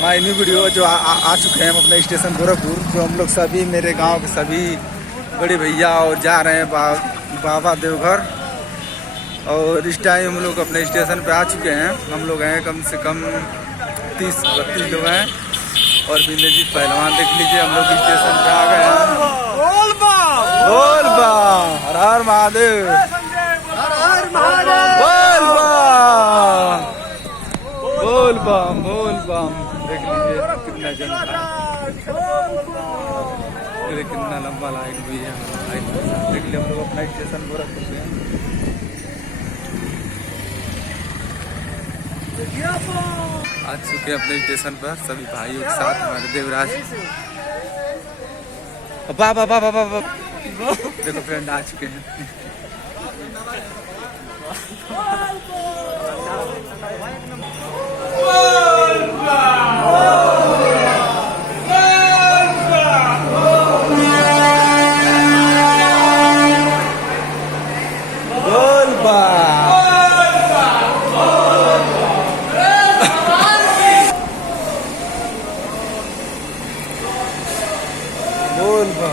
My new video जो आ चुके हैं हम अपने स्टेशन गोरखपुर। जो हम लोग सभी मेरे गांव के सभी बड़े भैया और जा रहे हैं बाबा देवघर। और इस टाइम हम लोग अपने स्टेशन पे आ चुके हैं। हम लोग हैं कम से कम 30-32 लोग हैं। और बिंदेजी पहलवान देख लीजिए, हम लोग स्टेशन पे आ गए हैं। बोल बा हर हर महादेव, बोल बम। देख लीजिए कितना जन है, कितना लंबा लाइन भी है। देख लीजिए हम लोग अपना स्टेशन गोरखपुर पे हैं। आ चुके हैं अपने स्टेशन पर सभी भाइयों के साथ। हमारे देवराज बाबा देखो फ्रेंड आ चुके हैं। बोल बा